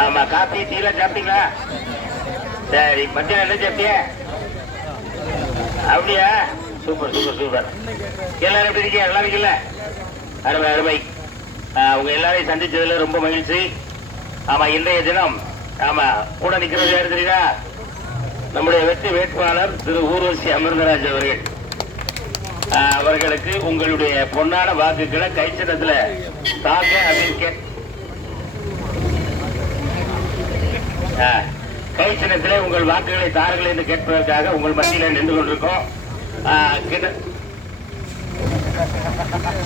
ஆமா, காப்பி டீலாம் சாப்பிட்டீங்களா? சரி, மத்தியானம் என்ன சாப்பிட்டிய? அப்படியா? Super super super. எல்லாரும் எப்படி இருக்கீங்க? நல்லா இருக்குல்ல? அருமை அருமை. உங்க எல்லாரையும் சந்திச்சதுல ரொம்ப மகிழ்ச்சி. ஆமா, இன்றைய தினம் ஆமா கூட நிக்கிறது யாரு தெரியுதா? நம்முடைய வெற்றி வேட்பாளர் திரு ஊர்வசி அமிர்தராஜ் அவர்கள். அவர்களுக்கு உங்களுடைய பொன்னான வாக்குகளை கைச்சட்டத்துல தாங்க அப்படின்னு கை சின்னத்திலே உங்கள் வாக்குகளை தாருங்கள் என்று கேட்பதற்காக உங்கள் மத்தியில் நின்று கொண்டிருக்கோம்.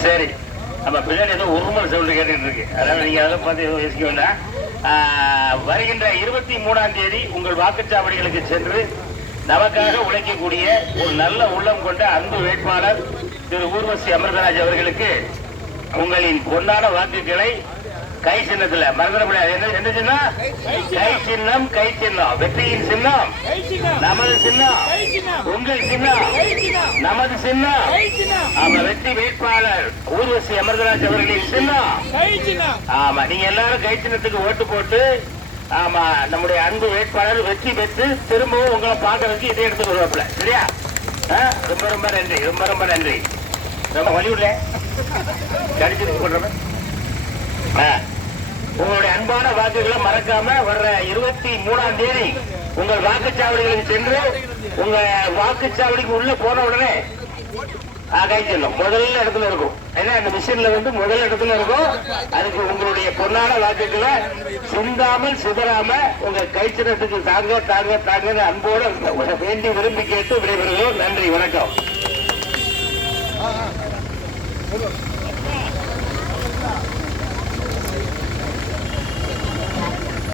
சரி, நம்ம பின்னாடி ஏதோ உருமல் சவுண்ட் கேட்டுட்டு இருக்கு. அதாவது நீங்க அதெல்லாம் பார்த்து எதுவும் யோசிக்க வேண்டாம். வருகின்ற 23ஆம் தேதி உங்கள் வாக்குச்சாவடிகளுக்கு சென்று நமக்காக உழைக்கக்கூடிய ஒரு நல்ல உள்ளம் கொண்ட அன்பு வேட்பாளர் திரு ஊர்வசி அமிர்தராஜ் அவர்களுக்கு உங்களின் பொன்னான வாக்குகளை கை சின்னத்துல மறந்துடக்கூடாது. என்ன சின்னம்? கை சின்னம். கை சின்னம் வெற்றியின் சின்னம். நமது சின்னம். உங்கள் சின்னம். நமது சின்னம். ஆமா, வெற்றி வேட்பாளர் ஊர்வசி அமிர்தராஜ் அவர்களின் சின்னம். ஆமா, நீங்க எல்லாரும் கை சின்னத்துக்கு ஓட்டு போட்டு ஆமா நம்முடைய அன்பு வேட்பாளர் வெற்றி பெற்று திரும்பவும் உங்களை பார்க்கறதுக்கு இதே எடுத்துட்டு வருவாப்புல. சரியா? ரொம்ப ரொம்ப நன்றி. ரொம்ப ரொம்ப நன்றி. ரொம்ப வலியுள்ள கடிச்சு போடுறோம். உங்களுடைய அன்பான வாக்குகளை மறக்காம வர்ற 23ஆம் தேதி உங்கள் வாக்குச்சாவடிகளுக்கு சென்று உங்க வாக்குச்சாவடிக்கு உள்ள போன உடனே கை செல்லும் முதல் இடத்துல இருக்கும். ஏன்னா அந்த மிஷின்ல வந்து முதல் இடத்துல இருக்கும். அதுக்கு உங்களுடைய பொன்னான வாக்குகளை சிந்தாமல் சிதறாம உங்க கைச்சினத்துக்கு தாங்க தாங்க தாங்க அன்போடு வேண்டி விரும்பி கேட்டு விடைபெறுகிறோம். நன்றி, வணக்கம்.